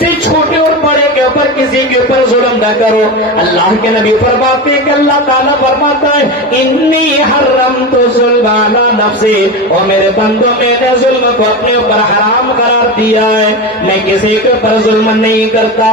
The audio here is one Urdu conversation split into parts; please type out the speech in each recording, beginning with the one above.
سے چھوٹے اور بڑے کے اوپر کسی کے اوپر ظلم نہ کرو. اللہ کے نبی فرماتے ہیں کہ اللہ تعالیٰ فرماتا ہے انی حرمت الظلم علی نفسی، اور میرے بندوں میں نے ظلم کو اپنے اوپر حرام قرار دیا ہے. میں کسی کے اوپر ظلم نہیں کرتا،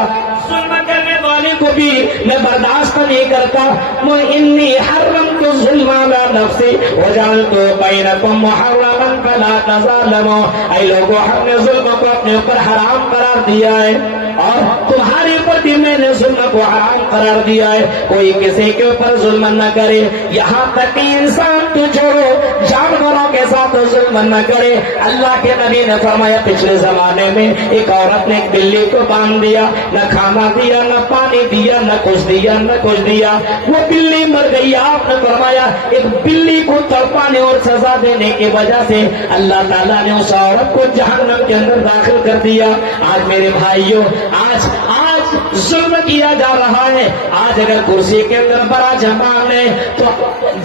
ظلم کرنے والے کو بھی میں برداشت نہیں کرتا. وہ انی حرمت الظلم علی نفسی وجعلت بینکم محرما فلا تظالموا. اے لوگوں، ہم نے ظلم کو اپنے اوپر حرام قرار دیا ہے اور تمہارے اوپر بھی میں نے ظلم کو حرام قرار دیا ہے. کوئی کسی کے اوپر ظلم نہ کرے، یہاں تک کہ انسان تو چھوڑو جانوروں کے ساتھ ظلم نہ کرے. اللہ کے نبی نے فرمایا پچھلے زمانے میں ایک عورت نے ایک بلی کو باندھ دیا، نہ کھانا دیا، نہ پانی دیا، نہ کچھ دیا، نہ کچھ دیا. وہ بلی مر گئی. آپ نے فرمایا ایک بلی کو تڑپانے اور سزا دینے کی وجہ سے اللہ تعالیٰ نے اس عورت کو جہنم کے اندر داخل کر دیا. آج میرے بھائیوں، آج ظلم کیا جا رہا ہے. آج اگر کرسی کے اندر براجمان ہے تو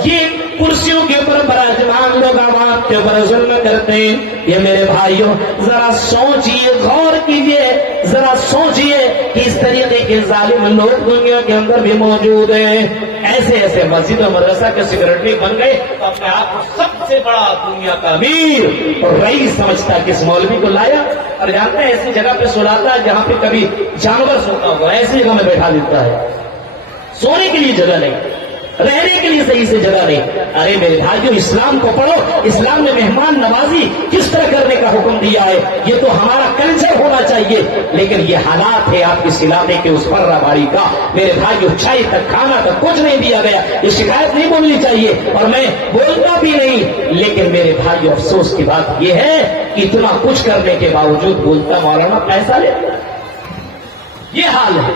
یہ کرسیوں کے اوپر براجمان لوگ عوام کے اوپر ظلم کرتے ہیں. یہ میرے بھائیوں ذرا سوچئے، غور کیجئے، ذرا سوچئے کہ اس طریقے کے ظالم لوگ دنیا کے اندر بھی موجود ہیں. ایسے ایسے مسجد و مدرسہ کے سیکرٹری بن گئے تو اپنے آپ کو سب سے بڑا دنیا کا امیر اور رئیس سمجھتا ہے. کس مولوی کو لایا اور جانتے ہیں ایسی جگہ پہ سلاتا ہے جہاں پہ کبھی جانور سوتا ہوا، ایسی جگہ میں بیٹھا دیتا ہے. سونے کے لیے جگہ نہیں، رہنے کے لیے صحیح سے جگہ نہیں. ارے میرے بھائیوں، اسلام کو پڑھو. اسلام نے مہمان نوازی کس طرح کرنے کا حکم دیا ہے. یہ تو ہمارا کلچر ہونا چاہیے، لیکن یہ حالات ہے آپ اس علاقے کے اس فرہ باری کا. میرے بھائیوں، چائے تک کھانا تک کچھ نہیں دیا گیا. یہ شکایت نہیں بولنی چاہیے اور میں بولتا بھی نہیں، لیکن میرے بھائیوں افسوس کی بات یہ ہے کہ اتنا کچھ کرنے کے باوجود بولتا مولانا پیسہ لیتا. یہ حال ہے.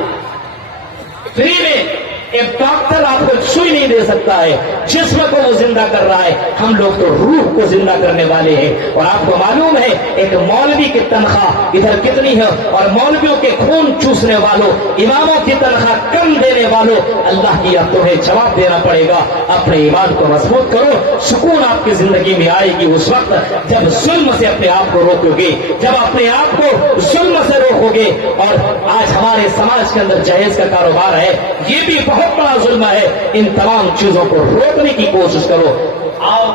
فری میں ایک ڈاکٹر آپ کو سوئی نہیں دے سکتا ہے، جسم کو وہ زندہ کر رہا ہے. ہم لوگ تو روح کو زندہ کرنے والے ہیں. اور آپ کو معلوم ہے ایک مولوی کی تنخواہ ادھر کتنی ہے، اور مولویوں کے خون چوسنے والوں، اماموں کی تنخواہ کم دینے والوں، اللہ کی یاد تمہیں جواب دینا پڑے گا. اپنے ایمان کو مضبوط کرو. سکون آپ کی زندگی میں آئے گی اس وقت جب ظلم سے اپنے آپ کو روکو گے، جب اپنے آپ کو ظلم سے روکو گے. اور آج ہمارے سماج کے اندر جہیز کا کاروبار ہے، یہ بھی بہت بڑا ظلم ہے. ان تمام چیزوں کو روکنے کی کوشش کرو. آؤ،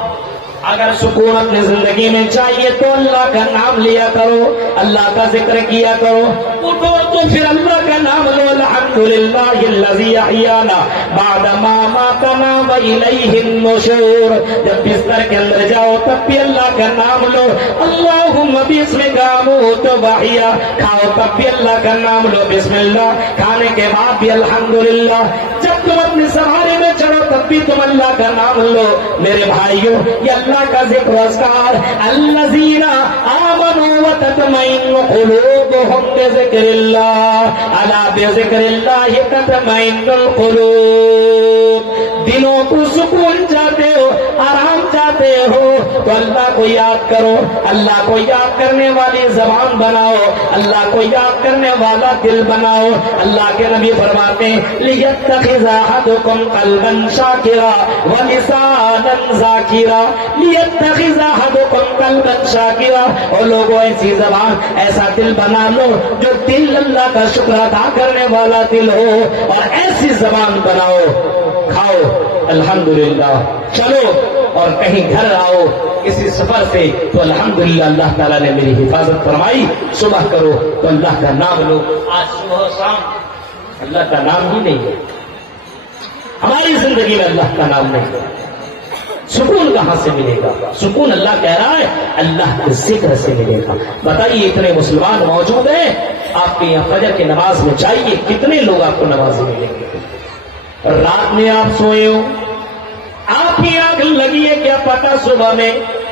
اگر سکون اپنی زندگی میں چاہیے تو اللہ کا نام لیا کرو، اللہ کا ذکر کیا کرو. اٹھو تو پھر اللہ کا نام لو. الحمدللہ الذی احیانا بعد ما ماتنا والیہ النشور. جب بستر کے اندر جاؤ تب بھی اللہ کا نام لو. اللہم بسمک اموت واحیا. کھاؤ تب بھی اللہ کا نام لو، بسم اللہ. کھانے کے بعد بھی الحمدللہ. جب تم اپنے سہارے میں چڑھو تب بھی تم اللہ کا نام لو. میرے بھائیوں، یہ اللہ کا ذکر اذکار. الذین آمنوا وتطمئن قلوبهم بذکر اللہ، الا بذکر اللہ تطمئن القلوب. دلوں کو سکون چاہتے ہو، آرام چاہتے ہو تو اللہ کو یاد کرو. اللہ کو یاد کرنے والی زبان بناؤ، اللہ کو یاد کرنے والا دل بناؤ. اللہ کے نبی فرماتے ہیں لِيَتَّخِذَ أَحَدُكُمْ قَلْبًا شَاكِرًا وَلِسَانًا ذَاكِرًا. لِيَتَّخِذَ أَحَدُكُمْ قَلْبًا شَاكِرًا. اور لوگوں ایسی زبان، ایسا دل بنا لو جو دل اللہ کا شکر ادا کرنے والا دل ہو، اور ایسی زبان بناؤ. کھاؤ الحمدللہ، چلو اور کہیں گھر آؤ کسی سفر سے تو الحمدللہ اللہ تعالیٰ نے میری حفاظت فرمائی. صبح کرو تو اللہ کا نام لو. آج صبح و شام اللہ کا نام ہی نہیں ہے ہماری زندگی میں. اللہ کا نام نہیں ہے. سکون کہاں سے ملے گا؟ سکون اللہ کہہ رہا ہے اللہ کے ذکر سے ملے گا. بتائیے اتنے مسلمان موجود ہیں، آپ کے یہاں فجر کی نماز میں جائیے، کتنے لوگ آپ کو نمازی ملیں گے. رات میں آپ سوئے ہو، آپ کی آنکھ لگی ہے، کیا پتا صبح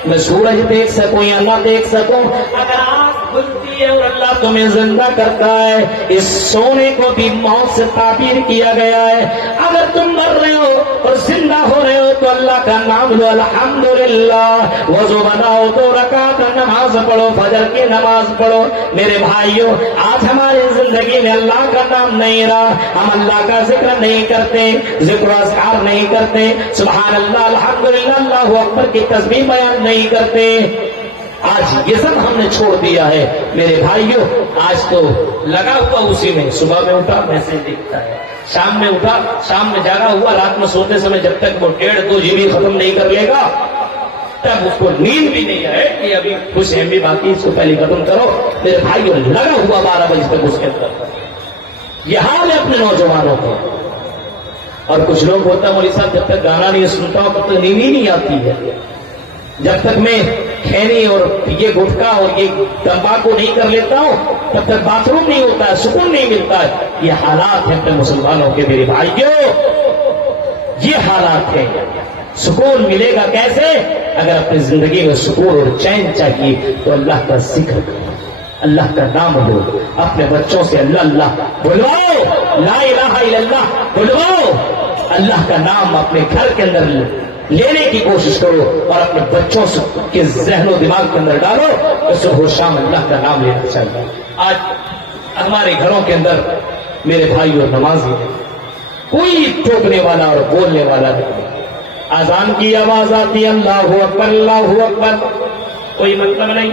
میں سورج دیکھ سکوں یا نہ دیکھ سکوں. اگر آنکھ کھلتی ہے اور اللہ تمہیں زندہ کرتا ہے، اس سونے کو بھی موت سے تعبیر کیا گیا ہے. اگر تم مر رہے ہو اور زندہ ہو رہے ہو تو اللہ کا نام لو الحمدللہ. وضو بناؤ، 2 رکعت نماز پڑھو، فجر کی نماز پڑھو. میرے بھائیوں، آج ہماری زندگی میں اللہ کا نام نہیں رہا. ہم اللہ کا ذکر نہیں کرتے، ذکر و اذکار نہیں کرتے، سبحان اللہ الحمدللہ اللہ اکبر کی تسبیح بیان نہیں کرتے. آج آج یہ سب ہم نے چھوڑ دیا ہے میرے بھائیوں. آج تو لگا ہوا اسی میں, صبح میں اٹھا میسج دیکھتا ہے, شام میں اٹھا, شام میں جاگا ہوا, رات میں سوتے سمے جب تک وہ 1.5-2 GB ختم نہیں کر لے گا تب اس کو نیند بھی نہیں آئے کہ ابھی کچھ MB باقی, اس کو پہلے ختم کرو. میرے بھائیوں لگا ہوا 12 بجے تک اس کے اندر. یہ حال ہے اپنے نوجوانوں کو. اور کچھ لوگ ہوتا مولوی صاحب جب تک گانا نہیں سنتا ہوں تب تک نیند ہی نہیں آتی ہے, جب تک میں کھینی اور یہ گٹکا اور یہ تمباکو نہیں کر لیتا ہوں تب تک باتھ روم نہیں ہوتا ہے, سکون نہیں ملتا ہے. یہ حالات ہیں اپنے مسلمانوں کے میرے بھائیوں, یہ حالات ہیں. سکون ملے گا کیسے؟ اگر اپنی زندگی میں سکون اور چین چاہیے تو اللہ کا ذکر کرو, اللہ کا نام لو, اپنے بچوں سے اللہ اللہ بلواؤ, لا الہ الا اللہ بلواؤ, اللہ کا نام اپنے گھر کے اندر لینے کی کوشش کرو اور اپنے بچوں کے ذہن و دماغ کے اندر ڈالو کہ صبح و شام اللہ کا نام لینا چاہیے. آج ہمارے گھروں کے اندر میرے بھائی اور نمازی ہیں, کوئی ٹوکنے والا اور بولنے والا نہیں. اذان کی آواز آتی اللہ اکبر اللہ اکبر, کوئی مطلب نہیں.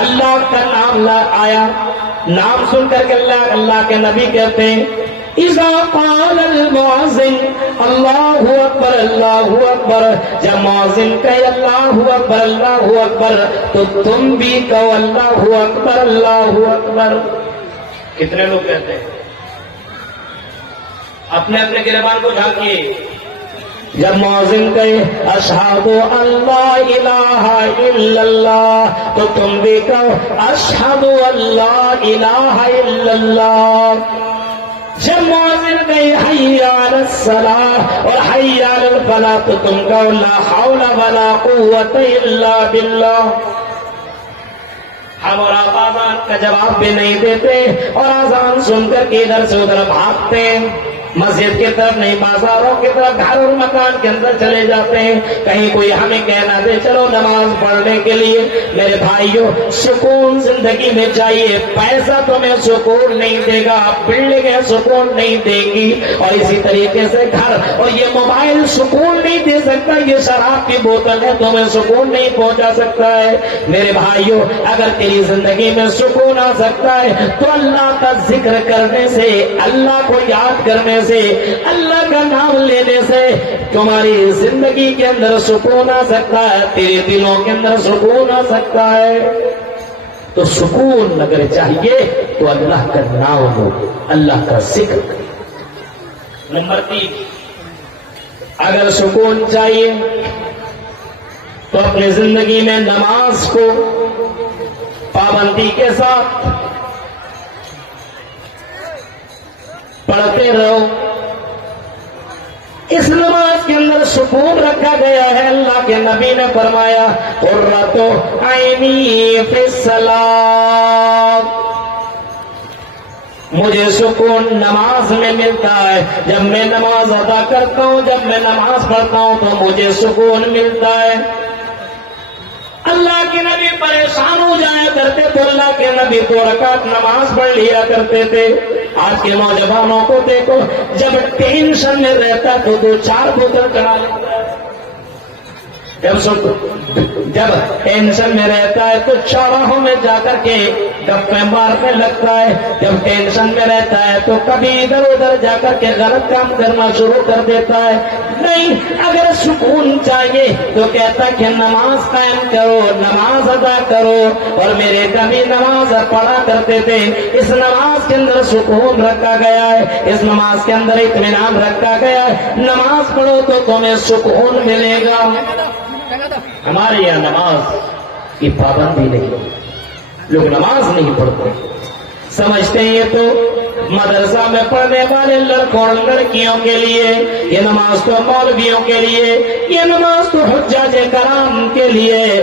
اللہ کا نام آیا, نام سن کر کے اللہ کے نبی کہتے ہیں اذا قال المؤذن اللہ اکبر, جب مؤذن کہے اللہ اکبر تو تم بھی کہو اللہ اکبر. کتنے لوگ کہتے ہیں؟ اپنے اپنے گریبان کو جھانکیے. جب مؤذن کہے اشہد ان لا الہ الا اللہ تو تم بھی کہو اشہد ان لا الہ الا اللہ. جب مؤذن کہے حی علی الصلاۃ اور حی علی الفلاح تو تم کہو لا حول ولا قوت الا باللہ. ہم اور آپ آزان کا جواب بھی نہیں دیتے اور آزان سن کر کے ادھر سے ادھر بھاگتے ہیں, مسجد کی طرف نہیں بازاروں کی طرف گھر اور مکان کے اندر چلے جاتے ہیں. کہیں کوئی ہمیں کہنا دے چلو نماز پڑھنے کے لیے. میرے بھائیوں سکون زندگی میں چاہیے. پیسہ تمہیں سکون نہیں دے گا, بلڈنگیں سکون نہیں دے گی, اور اسی طریقے سے گھر اور یہ موبائل سکون نہیں دے سکتا. یہ شراب کی بوتل ہے تمہیں سکون نہیں پہنچا سکتا ہے. میرے بھائیوں اگر تیری زندگی میں سکون آ سکتا ہے تو اللہ کا ذکر کرنے سے, اللہ کو یاد کرنے سے, اللہ کا نام لینے سے تمہاری زندگی کے اندر سکون آ سکتا ہے, تیرے دلوں کے اندر سکون آ سکتا ہے. تو سکون اگر چاہیے تو اللہ کا نام ہو, اللہ کا ذکر. نمبر 3, اگر سکون چاہیے تو اپنی زندگی میں نماز کو پابندی کے ساتھ پڑھتے رہو. اس نماز کے اندر سکون رکھا گیا ہے. اللہ کے نبی نے فرمایا قرۃ عینی فی الصلاۃ, مجھے سکون نماز میں ملتا ہے. جب میں نماز ادا کرتا ہوں, جب میں نماز پڑھتا ہوں تو مجھے سکون ملتا ہے. اللہ کے نبی پریشان ہو جایا کرتے تو اللہ کے نبی 2 رکعت نماز پڑھ لیا کرتے تھے. آج کے نوجوانوں کو دیکھو, جب ٹینشن میں رہتا تو 2-4 بوتل چڑھا لیتا ہے. جب ٹینشن میں رہتا ہے تو چوراہوں میں جا کر کے گپے مارنے لگتا ہے. جب ٹینشن میں رہتا ہے تو کبھی ادھر ادھر جا کر کے غلط کام کرنا شروع کر دیتا ہے. نہیں, اگر سکون چاہیے تو کہتا کہ نماز قائم کرو, نماز ادا کرو. اور میرے کبھی نماز پڑھا کرتے تھے. اس نماز کے اندر سکون رکھا گیا ہے, اس نماز کے اندر اطمینان رکھا گیا ہے. نماز پڑھو تو تمہیں سکون ملے گا. ہمارے یہاں نماز کی پابندی نہیں, لوگ نماز نہیں پڑھتے. سمجھتے ہیں یہ تو مدرسہ میں پڑھنے والے لڑکوں اور لڑکیوں کے لیے, یہ نماز تو مولویوں کے لیے, یہ نماز تو حجاج کرام کے لیے.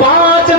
5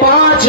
5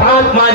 5-5,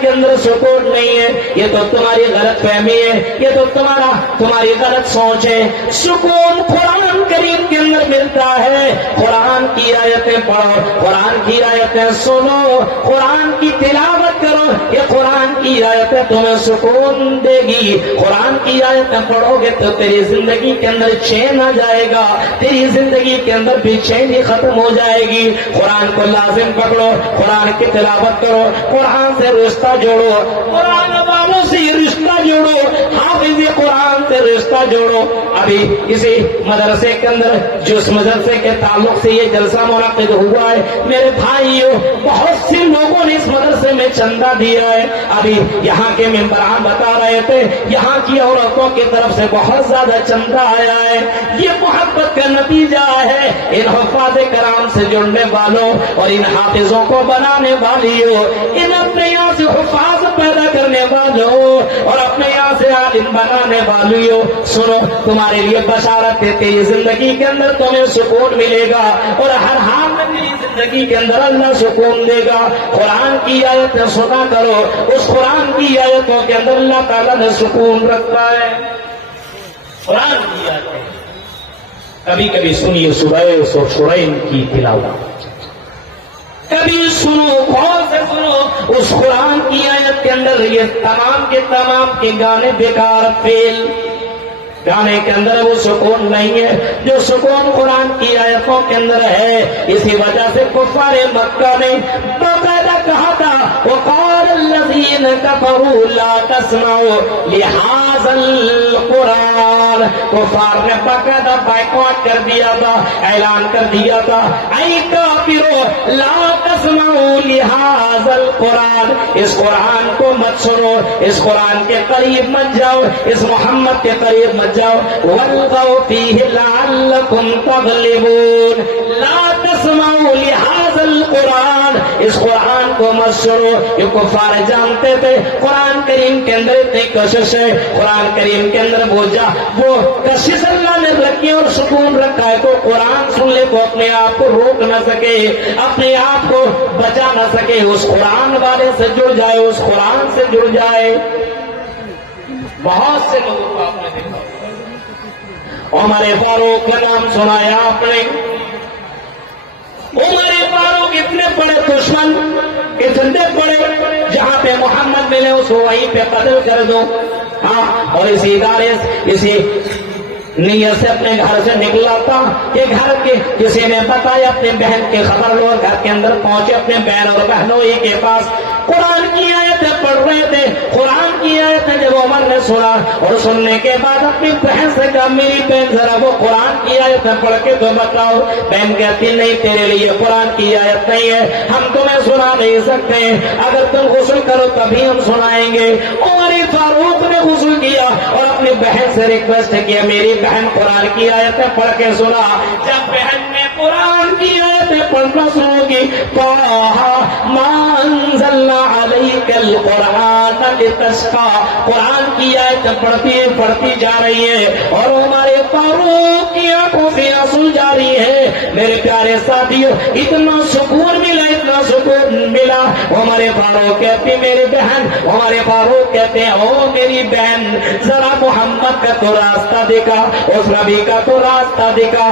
کے اندر سکون نہیں ہے، یہ تو تمہاری غلط فہمی ہے، یہ تو تمہاری غلط سوچ ہے۔ سکون قرآن کریم کے اندر ملتا ہے۔ قرآن کی آیتیں پڑھو، قرآن کی آیتیں سنو، قرآن کی تلاوت کرو، یہ قرآن کی آیتیں تمہیں سکون دے گی۔ قرآن کی آیتیں پڑھو گے تو تیری زندگی کے اندر چین آ جائے گا، تیری زندگی کے اندر بے چینی ختم ہو جائے گی۔ قرآن کو لازم پکڑو، قرآن کی تلاوت کرو، قرآن سے رشتہ جوڑو، قرآن والوں سے رشتہ جوڑو، حافظ قرآن سے رشتہ جوڑو۔ ابھی کسی مدرسے کے اندر جس مدرسے کے تعلق سے یہ جلسہ منعقد ہوا ہے، میرے بھائیوں بہت سے لوگوں نے اس مدرسے میں چندہ دیا ہے۔ ابھی یہاں کے ممبران بتا رہے تھے یہاں کی عورتوں کی طرف سے بہت زیادہ چندہ آیا ہے۔ یہ محبت کا نتیجہ ہے ان حفاظ کرام سے جڑنے والوں اور ان حافظوں کو بنانے والیوں، ان اپنے یہاں سے حفاظ پیدا کرنے والوں اور اپنے یہاں سے عالم بنانے والیوں، سنو تمہارے لیے بشارت ہے، تیری زندگی کے اندر تمہیں سکون ملے گا اور ہر حال میں تیری زندگی کے اندر اللہ سکون دے گا۔ قرآن کی آیتیں سنا کرو، اس قرآن کی آیتوں کے اندر اللہ تعالیٰ نے سکون رکھا ہے۔ قرآن کی آیتیں کبھی کبھی سنیے صبح اور شرائن کی تلاوت، کبھی سنو غور سے سنو اس قرآن کی آیت کے اندر یہ تمام کے گانے بیکار فیل، گانے کے اندر وہ سکون نہیں ہے جو سکون قرآن کی آیتوں کے اندر ہے۔ اسی وجہ سے کفار مکہ نے باقاعدہ کہا تھا وقال الذین کفروا لا تسمعوا لہذا القرآن، کفار نے باقاعدہ بائیکاٹ کر دیا تھا، اعلان کر دیا تھا اے کافرو لا تسمعوا لہذا القرآن، اس قرآن کو مت سنو، اس قرآن کے قریب مت جاؤ، اس محمد کے قریب مت جاؤ، والغوا فیہ لعلکم تغلبون، لا تسمعوا لہذا القرآن، اس قرآن کو مت سنو۔ یہ کفار جانتے تھے قرآن کریم کے اندر اتنی کشش ہے، قرآن کریم کے اندر وہ کشش اللہ نے رکھی اور سکون رکھا ہے، تو قرآن سن لے تو اپنے آپ کو روک نہ سکے، اپنے آپ کو بچا نہ سکے، اس قرآن والے سے جڑ جائے، اس قرآن سے جڑ جائے۔ بہت سے لوگوں کو آپ نے دیکھا، عمر فاروق کا نام سنایا آپ نے، عمر فاروق اتنے بڑے دشمن، اتنے بڑے، جہاں پہ محمد ملے اس کو وہیں پہ قتل کر دو۔ ہاں، اور اسی ادارے اسی نیت سے اپنے گھر سے نکلا تھا کہ گھر کے کسی نے بتایا، اپنے بہن کی خبر لو، گھر کے اندر پہنچے اپنے بہن اور بہنوں کے پاس، قرآن کی آیتیں پڑھ رہے تھے، قرآن کی آیتیں جب عمر نے سنا اور سننے کے بعد اپنی بہن سے کہا میری بہن ذرا وہ قرآن کی آیتیں پڑھ کے تو بتاؤ۔ بہن کہتی نہیں تیرے لیے قرآن کی آیت نہیں ہے، ہم تمہیں سنا نہیں سکتے، اگر تم غسل کرو تبھی ہم سنائیں گے۔ عمر فاروق نے غسل کیا اور اپنی بہن سے ریکویسٹ کیا میری بہن قرآن کی آیتیں پڑھ کے سنا۔ جب بہن نے قرآن کی آیتیں پڑھنا شروع کی، ما انزلنا علیک القرآن لتشقی، قرآن کی آیتیں پڑھتی جا رہی ہے اور ہمارے فاروق کی آنکھوں سے آنسو جاری ہے۔ میرے پیارے ساتھیوں اتنا سکون ملا، اتنا سکون ملا، ہمارے فاروق کہتے میری بہن، ہمارے فاروق کہتے ہیں او میری بہن ذرا محمد کا تو راستہ دیکھا، اس نبی کا تو راستہ دیکھا،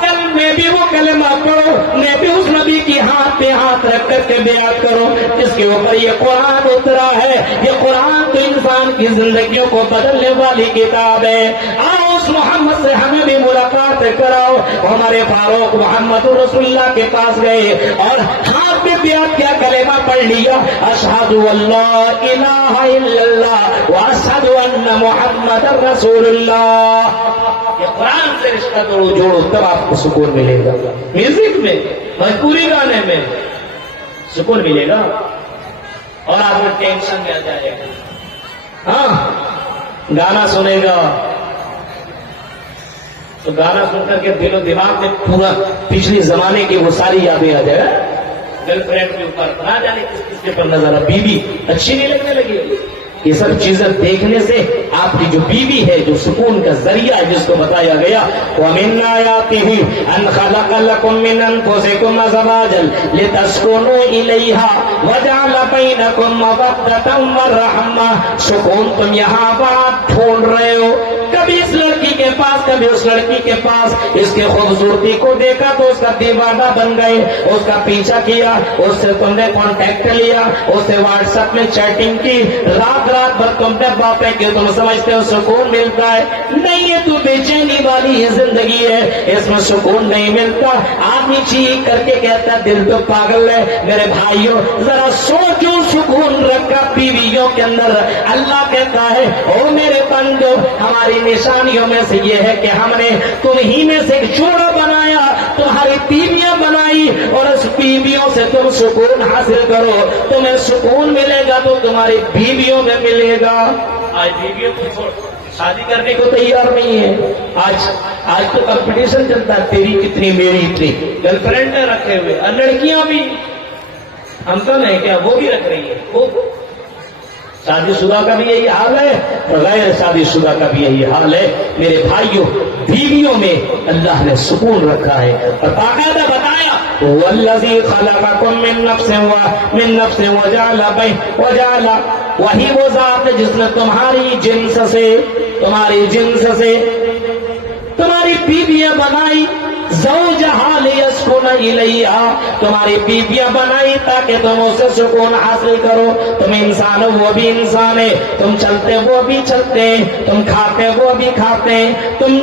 کل میں بھی وہ کلمہ پڑھو، میں بھی اس نبی کی ہاتھ پہ ہاتھ رکھ کر کے بیعت کرو جس کے اوپر یہ قرآن اترا ہے۔ یہ قرآن تو انسان کی زندگیوں کو بدلنے والی کتاب ہے، آؤ اس محمد سے ہمیں بھی ملاقات کراؤ۔ ہمارے فاروق محمد رسول اللہ کے پاس گئے اور ہاتھ پہ بیعت کیا، کلمہ پڑھ لیا، اشہد اللہ الہ الا اللہ واشہد ان محمد رسول اللہ۔ یہ قرآن سے رشتہ جوڑو تب آپ کو سکون ملے گا، میوزک میں، بھوجپوری گانے میں سکون ملے گا اور آپ کو ٹینشن میں آ جائے گا۔ ہاں، گانا سنے گا تو گانا سن کر کے دل و دماغ میں پورا پچھلی زمانے کی وہ ساری یادیں آ جائے گا، گرل فرینڈ کے اوپر نہ جانے کس کس کے پر نظر، بیوی اچھی نہیں لگنے لگی، یہ سب چیزیں دیکھنے سے آپ کی جو بیوی ہے جو سکون کا ذریعہ ہے جس کو بتایا گیا وَمِنْ آيَاتِهِ أَنْ خَلَقَ لَكُم مِّنْ أَنفُسِكُمْ أَزْوَاجًا لِتَسْكُنُوا إِلَيْهَا وَجَعَلَ بَيْنَكُم مَّوَدَّةً وَرَحْمَةً سکون تم یہاں بات ڈھونڈ رہے ہو کبھی اس لڑکی کے پاس کبھی اس لڑکی کے پاس اس کی خوبصورتی کو دیکھا تو اس کا دیوانہ بن گئے اس کا پیچھا کیا اس سے تم نے کانٹیکٹ لیا اس سے واٹس ایپ میں چیٹنگ کی رات بھر تم نے باتیں کی تم سمجھتے ہو سکون ملتا ہے نہیں یہ تو بے چینی والی زندگی ہے اس میں سکون نہیں ملتا آدمی چیخ کر کے کہتا ہے دل تو پاگل ہے میرے بھائیوں ذرا سوچو سکون رکھا بیویوں کے اندر اللہ کہتا ہے او میرے بندو ہماری نشانیوں میں سے یہ ہے کہ ہم نے تم ہی میں سے ایک جوڑا بنایا تمہاری بیویاں بنائی اور اس بیویوں سے تم سکون حاصل کرو تمہیں سکون ملے گا تو تمہاری بیویوں میں ملے گا آج بیویوں کو شادی کرنے کو تیار نہیں ہے آج تو کمپٹیشن چلتا ہے تیری کتنی میری اتنی گرل فرینڈ رکھے ہوئے اور لڑکیاں بھی ہم تو نہیں کیا وہ بھی رکھ رہی ہے وہ شادی شدہ کا بھی یہی حال ہے اور غیر شادی شدہ کا بھی یہی حال ہے میرے بھائیوں بیویوں میں اللہ نے سکون رکھا ہے اور باقاعدہ بتایا والذی خلقکم من نفس وجعل وہی وہ ذات ہے جس نے تمہاری جنس سے تمہاری بیویاں بنائی زوجہا لیسکن الیہا تمہاری بیویاں بنائی تاکہ تم اسے سکون حاصل کرو تم انسان ہو وہ بھی انسان ہے تم چلتے وہ بھی چلتے ہیں تم کھاتے وہ بھی کھاتے ہیں تم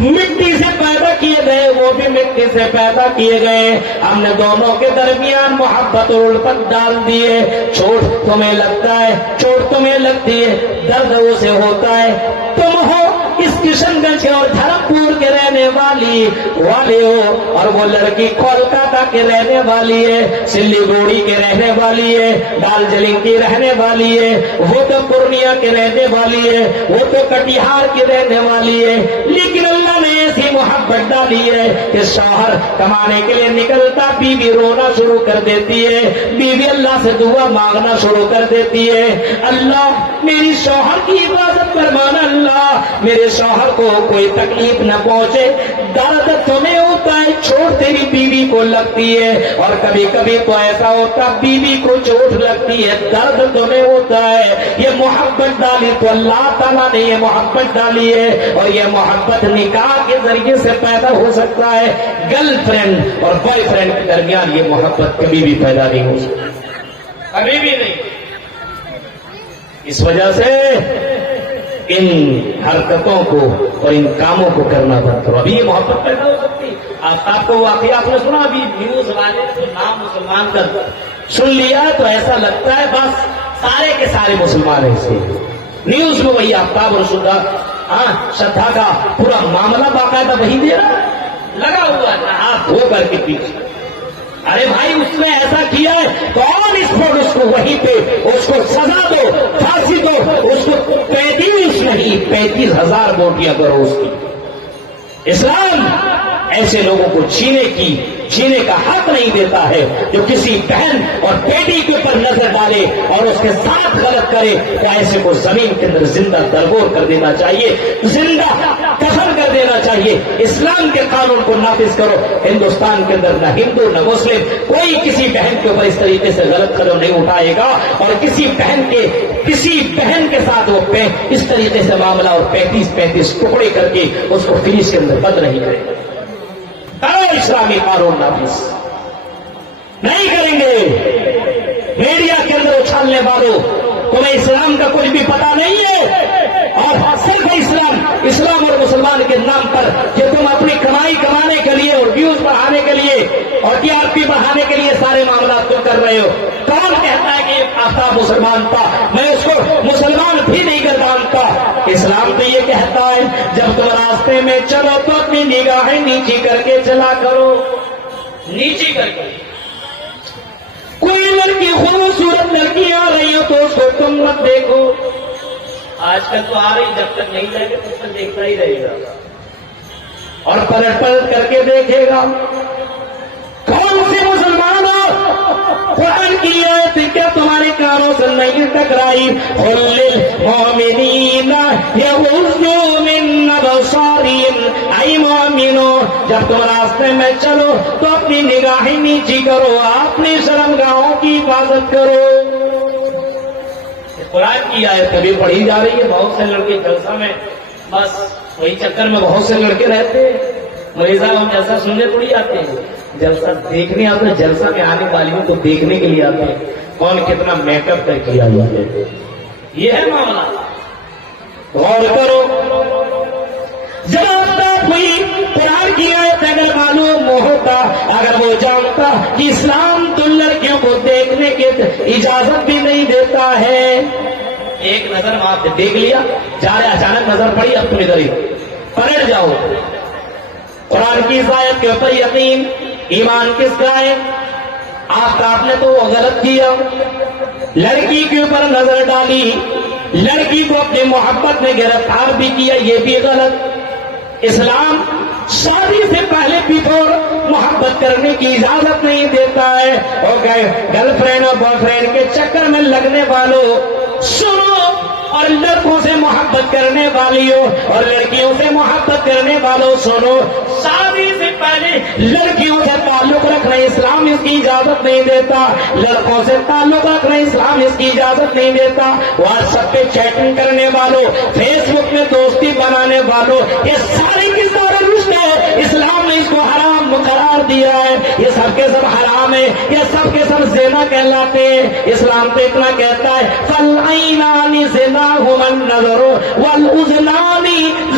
مٹی سے پیدا کیے گئے وہ بھی مٹی سے پیدا کیے گئے ہم نے دونوں کے درمیان محبت اور الفت ڈال دیے چوٹ تمہیں لگتا ہے چوٹ تمہیں لگتی ہے درد اسے ہوتا ہے تم ہو اس کشن گنج کے اور دھرم پور کے رہنے والے ہو اور وہ لڑکی کولکاتہ کے رہنے والی ہے سلی گوڑی کے رہنے والی ہے دارجلنگ کی رہنے والی ہے وہ تو پورنیہ کے رہنے والی ہے وہ تو کٹیہار کی رہنے والی ہے لیکن اللہ نے ایسی محبت ڈالی ہے کہ شوہر کمانے کے لیے نکلتا بیوی رونا شروع کر دیتی ہے بیوی اللہ سے دعا مانگنا شروع کر دیتی ہے اللہ میری شوہر کی حفاظت فرمانا اللہ میرے شوہر کو کوئی تکلیف نہ پہنچے درد تمہیں ہوتا ہے چوٹ تیری بیوی کو لگتی ہے اور کبھی کبھی تو ایسا ہوتا بیوی کو چوٹ لگتی ہے درد تمہیں ہوتا ہے یہ محبت ڈالی تو اللہ تعالیٰ نے یہ محبت ڈالی ہے اور یہ محبت نکاح کے ذریعے سے پیدا ہو سکتا ہے گرل فرینڈ اور بوائے فرینڈ کے درمیان یہ محبت کبھی بھی پیدا نہیں ہو سکتی کبھی بھی نہیں اس وجہ سے ان حرکتوں کو اور ان کاموں کو کرنا بند کرو ابھی یہ محبت پیدا ہو سکتی آپ کو واقعہ آپ نے سنا ابھی نیوز والے نے نام مسلمان کا سن لیا تو ایسا لگتا ہے بس سارے کے سارے مسلمان ہیں اس کے نیوز میں وہی آفتاب اور شدھا کا پورا معاملہ باقاعدہ وہی دے رہا لگا ہوا ہے ہاتھ دھو کر کے پیچھے ارے بھائی اس نے ایسا کیا ہے کون اس پر اس کو وہیں پہ اس کو سزا دو پھانسی دو اس کو 35,000 بوٹیاں کرو اس کی اسلام ایسے لوگوں کو جینے کا حق نہیں دیتا ہے جو کسی بہن اور بیٹی کے اوپر نظر ڈالے اور اس کے ساتھ غلط کرے تو ایسے کو زمین کے اندر زندہ درگور کر دینا چاہیے زندہ دفن کر دینا چاہیے اسلام کے قانون کو نافذ کرو ہندوستان کے اندر نہ ہندو نہ مسلم کوئی کسی بہن کے اوپر اس طریقے سے غلط قدم نہیں اٹھائے گا اور کسی بہن کے ساتھ وہ اس طریقے سے معاملہ اور 35 ٹکڑے کر کے اس کو فریج کے اندر بند نہیں کرے گا اسلامی قانون نافذ نہیں کریں گے میڈیا کے اندر اچھالنے والوں تمہیں اسلام کا کچھ بھی پتا نہیں ہے اور صرف اسلام اور مسلمان کے نام پر کہ تم اپنی کمائی کمانے کے لیے اور ویوز بڑھانے کے لیے اور TRP بڑھانے کے لیے سارے معاملات تم کر رہے ہو کون کہتا ہے کہ آفتاب مسلمان تھا میں اس کو مسلمان بھی نہیں گردانتا اسلام تو یہ کہتا ہے جب تم راستے میں چلو تو اپنی نگاہیں نیچی کر کے چلا کرو نیچی کر کے کوئی لڑکی خوبصورت لڑکی آ رہی ہو تو اس کو تم مت دیکھو آج کل تو آ رہی جب تک نہیں لگے تب تک دیکھتا ہی رہے گا اور پلٹ کر کے دیکھے گا کون سے مسلمان ہو قرآن کی آیت کیا تمہارے کانوں سے نہیں ٹکرائی. قل للمؤمنین یغضوا من ابصارہم، اے مومنو جب تم راستے میں چلو تو اپنی نگاہیں نیچی کرو، اپنی شرمگاہوں کی حفاظت کرو. قرآن کی آیت کبھی پڑھی جا رہی ہے. بہت سے لڑکے جلسہ میں بس وہی چکر میں بہت سے لڑکے رہتے ہیں. مریضہ ہم جلسہ سننے تھوڑی آتے ہیں، جلسہ دیکھنے آتے ہیں. جلسہ میں آنے والیوں کو دیکھنے کے لیے آتے ہیں کون کتنا میک اپ کر کیا ہوا ہے. یہ ہے معاملہ. غور کرو. جب تک ہوئی قرآن کی آیت اگر معلوم ہوتا، اگر وہ جانتا کہ اسلام تو لڑکیوں کو دیکھنے کی اجازت بھی نہیں دیتا ہے. ایک نظر وہاں پہ دیکھ لیا، جا رہے اچانک نظر پڑی، اب تم ادھر ہی پلٹ جاؤ. قرآن کی اس آیت کے اوپر یقین ایمان کس کا ہے؟ آپ نے تو وہ غلط کیا، لڑکی کے اوپر نظر ڈالی، لڑکی کو اپنی محبت میں گرفتار بھی کیا، یہ بھی غلط. اسلام شادی سے پہلے بھی محبت کرنے کی اجازت نہیں دیتا ہے. اور گرل فرینڈ اور بوائے فرینڈ کے چکر میں لگنے والوں سنو، اور لڑکوں سے محبت کرنے والیوں اور لڑکیوں سے محبت کرنے والوں سنو، شادی سے پہلے لڑکیوں سے تعلق رکھنا اسلام اس کی اجازت نہیں دیتا، لڑکوں سے تعلق رکھنا اسلام اس کی اجازت نہیں دیتا. واٹس ایپ پہ چیٹنگ کرنے والوں، فیس بک میں دوستی بنانے والوں، یہ سارے کے سارے رشتے اسلام نے اس کو حرام قرار دیا ہے. یہ سب کے سب حرام ہے، یہ سب کے سب زنا کہلاتے ہیں. اسلام تو اتنا کہتا ہے فالعینان زناہما النظر والاذنان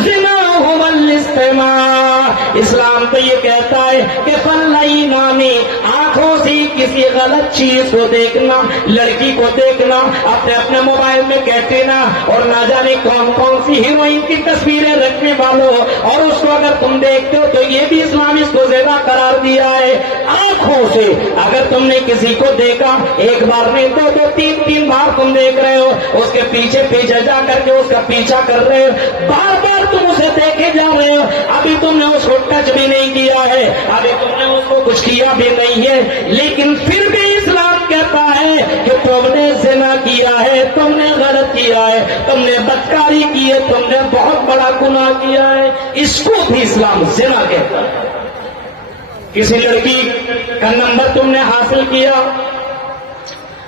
زناہما الاستماع. اسلام تو یہ کہتا ہے کہ فالعینان آنکھوں سے کسی غلط چیز کو دیکھنا، لڑکی کو دیکھنا، اپنے موبائل میں کیٹرینا اور نہ جانے کون کون سی ہیروئن کی تصویریں رکھنے والوں، اور اس کو اگر تم دیکھتے ہو تو یہ بھی اسلام اس کو زنا قرار دیا ہے. آنکھوں سے اگر تم نے کسی کو دیکھا، ایک بار نہیں دو دو تین تین بار تم دیکھ رہے ہو، اس کے پیچھے پیچھے جا کر کے اس کا پیچھا کر رہے ہو، بار بار تم اسے دیکھے جا رہے ہو، ابھی تم نے اس کو ٹچ بھی نہیں کیا ہے، ابھی تم نے اس کو کچھ کیا بھی نہیں ہے، لیکن پھر بھی اسلام کہتا ہے کہ تم نے زنا کیا ہے، تم نے غلط کیا ہے، تم نے بدکاری کی ہے، تم نے بہت بڑا گناہ کیا ہے. اس کو بھی اسلام زنا کہتا ہے. کسی لڑکی کا نمبر تم نے حاصل کیا،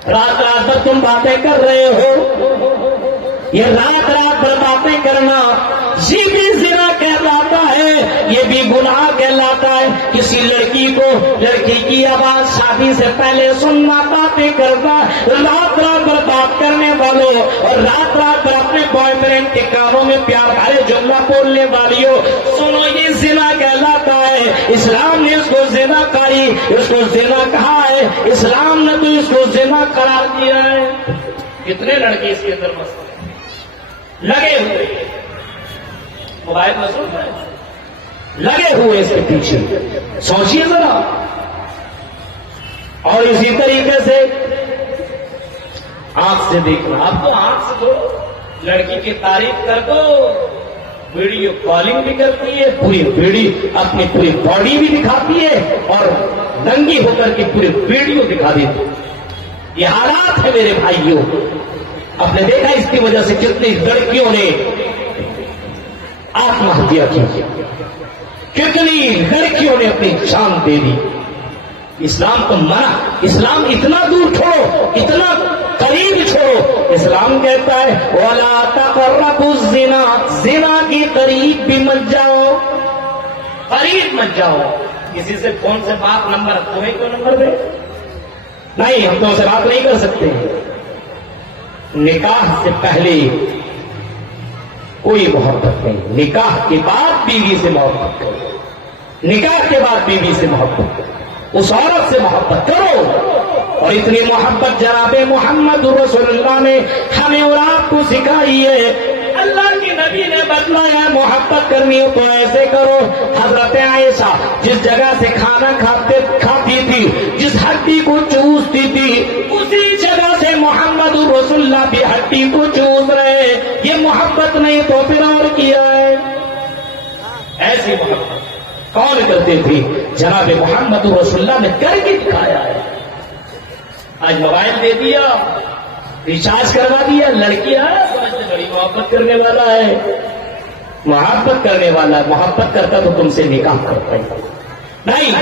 رات رات بھر تم باتیں کر رہے ہو، یہ رات رات بھر باتیں کرنا یہ بھی زنا کہلاتا ہے، یہ بھی گناہ کہلاتا ہے. کسی لڑکی کو لڑکی کی آواز شادی سے پہلے سننا، باتیں کرنا، رات رات بھر بات کرنے والوں اور رات رات بھر اپنے بوائے فرینڈ کے کانوں میں پیار بھرے جملہ بولنے والیوں سنو، یہ زنا کہلاتا ہے. اسلام نے اس کو زنا کاری، اس کو زنا کہا ہے. اسلام نے تو اس کو زنا قرار دیا ہے. کتنے لڑکے اس کے اندر مسئلہ لگے ہوئے، موبائل میں سن رہے ہیں، لگے ہوئے اس کے پیچھے. سوچیے ذرا. اور اسی طریقے سے آنکھ سے دیکھنا. اب تو آنکھ سے دو، لڑکی کی تعریف کر دو، ویڈیو کالنگ بھی کرتی ہے، پوری ویڈیو اپنی پوری باڈی بھی دکھاتی ہے اور ننگی ہو کر کے پوری ویڈیو دکھا دیتی. یہ حالات ہے میرے بھائیوں. آپ نے دیکھا اس کی وجہ سے کتنی لڑکیوں نے آتم ہتیا کی، کتنی لڑکیوں نے اپنی جان دے دی. اسلام کو منع، اسلام اتنا دور چھوڑو، اتنا قریب چھوڑو. اسلام کہتا ہے وَلَا تَقْرَبُوا الزِّنَا، زنا کی قریب بھی مت جاؤ، قریب مت جاؤ. کسی سے فون سے بات، نمبر تمہیں کوئی نمبر دے نہیں، ہم تو سے بات نہیں کر سکتے. نکاح سے پہلے کوئی محبت نہیں، نکاح کے بعد بیوی سے محبت کرو، نکاح کے بعد بیوی سے محبت کرو، اس عورت سے محبت کرو. اور اتنی محبت جناب محمد رسول اللہ نے ہمیں اور آپ کو سکھائی ہے. اللہ کے نبی نے بتلایا محبت کرنی ہو تو ایسے کرو. حضرت عائشہ جس جگہ سے کھانا کھاتی تھی، جس ہڈی کو چوستی تھی، اسی جگہ سے محمد رسول اللہ بھی ہڈی کو چوس رہے. یہ محبت نہیں تو پھر اور کیا ہے؟ ایسی محبت کون کرتے تھی؟ جناب محمد رسول اللہ نے کر کے دکھایا ہے. آج موبائل دے دیا، ریچارج کروا دیا، لڑکیاں سمجھتے بڑی محبت کرنے والا ہے، محبت کرنے والا، محبت کرتا تو تم سے نکاح کرتا ہی نہیں۔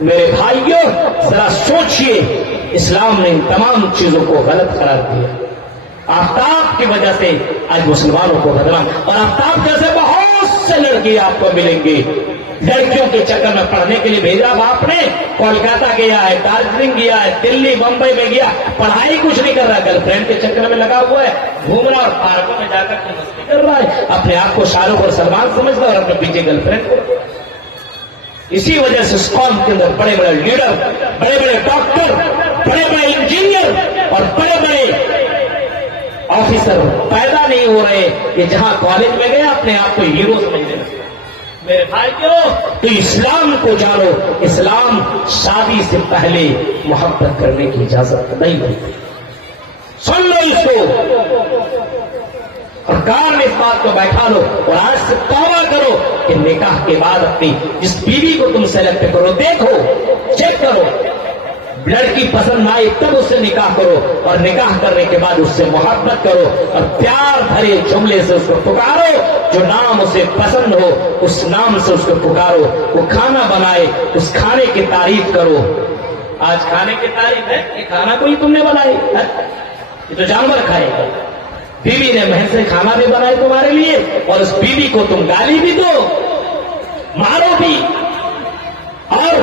میرے بھائیوں ذرا سوچئے، اسلام نے ان تمام چیزوں کو غلط قرار دیا۔ آفتاب کی وجہ سے آج مسلمانوں کو بدنام، اور آفتاب جیسے بہت سے لڑکے آپ کو ملیں گے، لڑکیوں کے چکر میں پڑھنے کے لیے بھیجا باپ نے، کولکاتہ گیا ہے، دارجلنگ گیا ہے، دلی بمبئی میں گیا، پڑھائی کچھ نہیں کر رہا، گرل فرینڈ کے چکر میں لگا ہوا ہے، گھوم رہا اور پارکوں میں جا کر کے مستی کر رہا ہے، اپنے آپ کو شاہ رخ اور سلمان سمجھتا اور اپنے پیچھے گرل فرینڈ کو۔ اسی وجہ سے اس قوم کے اندر بڑے بڑے لیڈر، بڑے بڑے ڈاکٹر، بڑے بڑے انجینئر اور بڑے بڑے آفیسر پیدا نہیں ہو رہے کہ جہاں کالج میں گئے اپنے آپ کو ہیرو سمجھنے لگے۔ میرے بھائیوں تو اسلام کو جانو، اسلام شادی سے پہلے محبت کرنے کی اجازت نہیں دیتی۔ سن لو اس کو اور کار میں اس بات کو بیٹھا لو اور آج سے توبہ کرو کہ نکاح کے بعد اپنی جس بیوی کو تم سلیکٹ کرو، دیکھو، چیک کرو، لڑکی پسند آئی تب اس سے نکاح کرو، اور نکاح کرنے کے بعد اس سے محبت کرو اور پیار بھرے جملے سے اس کو پکارو، جو نام اسے پسند ہو اس نام سے اس کو پکارو، وہ کھانا بنائے اس کھانے کی تعریف کرو۔ آج کھانے کی تعریف ہے کہ کھانا کو ہی تم نے بنائی، یہ تو جانور کھائے گا۔ بیوی نے محض سے کھانا بھی بنائے تمہارے لیے اور اس بیوی کو تم گالی بھی دو، مارو بھی، اور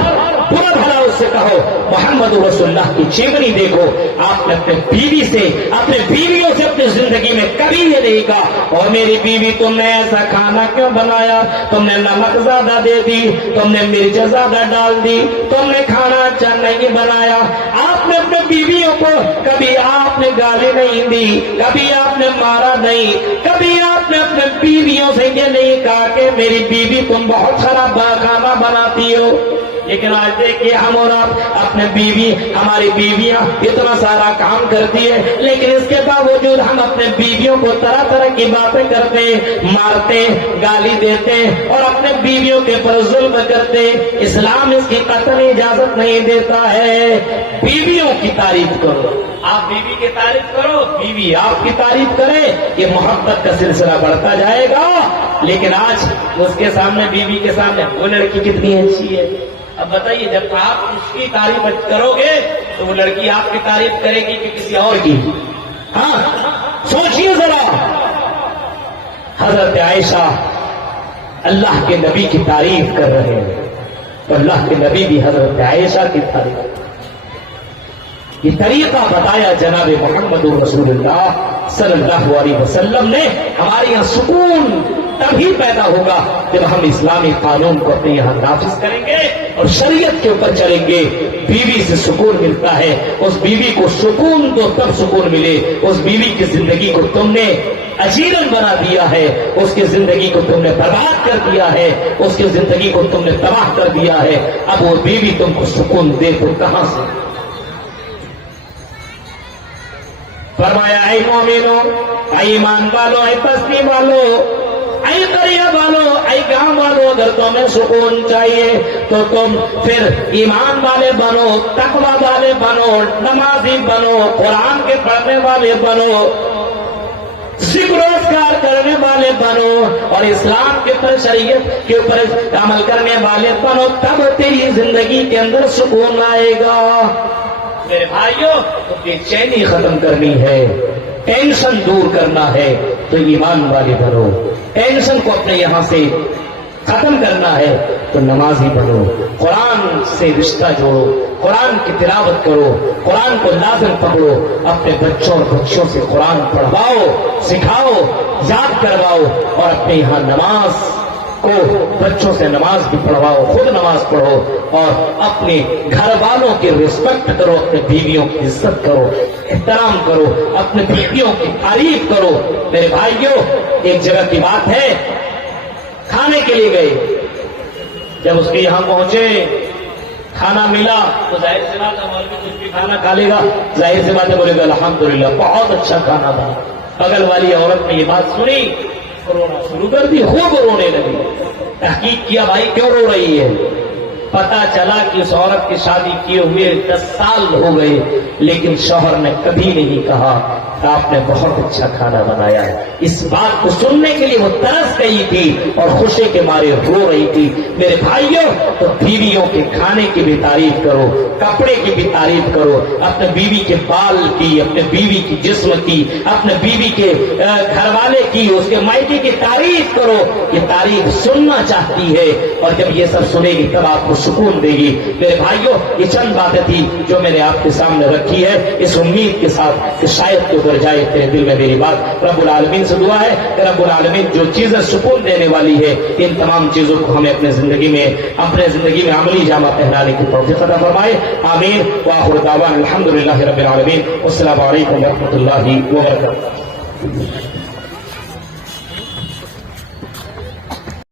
برا بھلا اس سے کہو محمد رسول اللہ کی چیمنی دیکھو۔ آپ نے اپنے بیوی سے، اپنے بیویوں سے اپنی زندگی میں کبھی یہ نہیں کہا اور میری بیوی تم نے ایسا کھانا کیوں بنایا، تم نے نمک زیادہ دے دی، تم نے مرچ زیادہ ڈال دی، تم نے کھانا اچھا نہیں بنایا۔ آپ نے اپنے بیویوں کو کبھی آپ نے گالی نہیں دی، کبھی آپ نے مارا نہیں، کبھی آپ نے اپنے بیویوں سے یہ نہیں کہا کہ میری بیوی تم بہت خراب کھانا بناتی ہو۔ لیکن آج دیکھیے ہم اور آپ اپنے بیوی، ہماری بیویاں اتنا سارا کام کرتی ہے، لیکن اس کے باوجود ہم اپنے بیویوں کو طرح طرح کی باتیں کرتے، مارتے، گالی دیتے اور اپنے بیویوں کے پر ظلم کرتے۔ اسلام اس کی قطعی اجازت نہیں دیتا ہے۔ بیویوں کی تعریف کرو، آپ بیوی کی تعریف کرو، بیوی آپ کی تعریف کرے، یہ محبت کا سلسلہ بڑھتا جائے گا۔ لیکن آج اس کے سامنے، بیوی کے سامنے، وہ لڑکی کتنی اچھی ہے، اب بتائیے جب آپ اس کی تعریف کرو گے تو وہ لڑکی آپ کی تعریف کرے گی کہ کسی اور کی؟ ہاں سوچیے ذرا۔ حضرت عائشہ اللہ کے نبی کی تعریف کر رہے ہیں تو اللہ کے نبی بھی حضرت عائشہ کی تعریف، یہ طریقہ بتایا جناب محمد رسول اللہ صلی اللہ علیہ وسلم نے۔ ہمارے یہاں سکون تبھی پیدا ہوگا جب ہم اسلامی قانون کو اپنے یہاں نافذ کریں گے اور شریعت کے اوپر چلیں گے۔ بیوی سے سکون ملتا ہے، اس بیوی کو سکون تو تب سکون ملے، اس بیوی کی زندگی کو تم نے اجیرن بنا دیا ہے، اس کی زندگی کو تم نے برباد کر دیا ہے، اس کی زندگی کو تم نے تباہ کر دیا ہے۔ اب وہ بیوی تم کو سکون دے تو کہاں سے؟ فرمایا اے مومنو، اے ایمان والو، اے بستی والو، اے قریہ والو، اے گاؤں والو، اگر تمہیں سکون چاہیے تو تم پھر ایمان والے بنو، تقوی والے بنو، نمازی بنو، قرآن کے پڑھنے والے بنو، ذکر و اذکار کرنے والے بنو اور اسلام کے اوپر، شریعت کے اوپر عمل کرنے والے بنو، تب تیری زندگی کے اندر سکون آئے گا۔ میرے بھائیوں، تو بے چینی ختم کرنی ہے، ٹینشن دور کرنا ہے تو ایمان والے بنو، ٹینشن کو اپنے یہاں سے ختم کرنا ہے تو نمازی بنو، قرآن سے رشتہ جوڑو، قرآن کی تلاوت کرو، قرآن کو لازم پکڑو، اپنے بچوں اور بچوں سے قرآن پڑھواؤ، سکھاؤ، یاد کرواؤ اور اپنے یہاں نماز کو بچوں سے نماز بھی پڑھواؤ، خود نماز پڑھو اور اپنے گھر والوں کی ریسپیکٹ کرو، اپنے بیویوں کی عزت کرو، احترام کرو، اپنے بیویوں کی تعریف کرو۔ میرے بھائیوں، ایک جگہ کی بات ہے، کھانے کے لیے گئے، جب اس کے یہاں پہنچے، کھانا ملا تو ظاہر سی بات ہے مولوی کچھ بھی کھانا کھا لے گا، ظاہر سی بات ہے بولے گا الحمدللہ بہت اچھا کھانا تھا۔ بغل والی عورت نے یہ بات سنی، رونا شروع کر دی، خوب رونے لگی۔ تحقیق کیا بھائی کیوں رو رہی ہے، پتا چلا کہ اس عورت کی شادی کیے ہوئے 10 سال ہو گئے، لیکن شوہر نے کبھی نہیں کہا آپ نے بہت اچھا کھانا بنایا ہے. اس بات کو سننے کے لیے وہ ترس گئی تھی اور خوشی کے مارے رو رہی تھی. میرے بھائیوں، تو بیویوں کے کھانے کی بھی تعریف کرو، کپڑے کی بھی تعریف کرو، اپنے بیوی کے بال کی، اپنے بیوی کی جسم کی، اپنے بیوی کے گھر والے کی، اس کے مائکے کی تعریف کرو. یہ تعریف سننا چاہتی ہے اور جب یہ سب سنے گی تب آپ کو سکون دے گی. میرے بھائیوں، یہ چند باتیں تھی جو میں نے آپ کے سامنے رکھی ہے، اس امید کے ساتھ کہ شاید تو گر جائے تیرے دل میں میری بات. رب العالمین سے دعا ہے کہ رب العالمین جو چیزیں سکون دینے والی ہے ان تمام چیزوں کو ہمیں اپنے زندگی میں عملی جامہ پہنانے کی توفیق عطا فرمائے. آمین. وآخر دعوانا الحمدللہ رب العالمین. والسلام علیکم ورحمۃ اللہ وبرکاتہ.